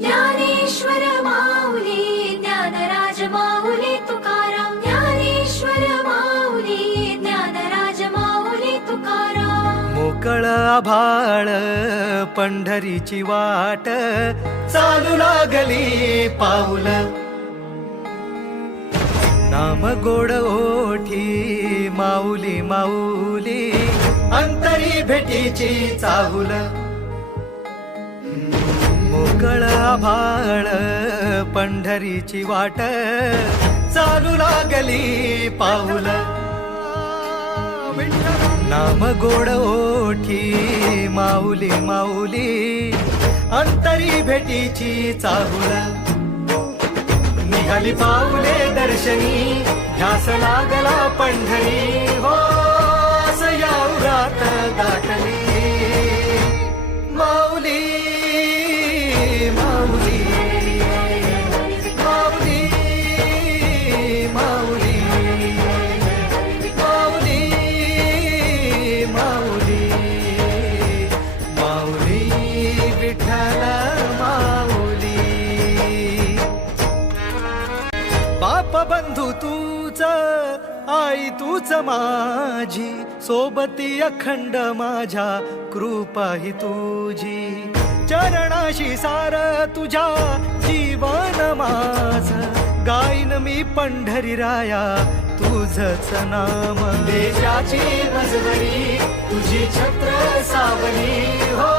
ज्ञानेश्वर माऊली ज्ञानराज माऊली तुकाराम ज्ञानेश्वर माऊली ज्ञानराज माऊली तुकाराम मोकळ आभाळ पंढरीची वाट चालू लागली पाऊल नाम गोड ओठी माऊली माऊली अंतरी भेटीची चाहुल मोकळ आभाळ पंढरीची वाट चालू लागली पाऊल नाम गोड ओठी माऊली माऊली अंतरी भेटीची चाहुल निघाली पाऊले दर्शनी ध्यास लागला पंढरी हो या उरात गाठली माऊली माऊली माऊली माऊली माऊली माऊली माऊली विठ्ठल माऊली बाप बंधू तूच आई तूच माझी सोबती अखंड माझ्या कृपा ही तुझी चरणाशी सार तुझ्या जीवन माझ गाईन मी पंढरी राया तुझच नाम देशाची मजबरी तुझी छत्र सावली हो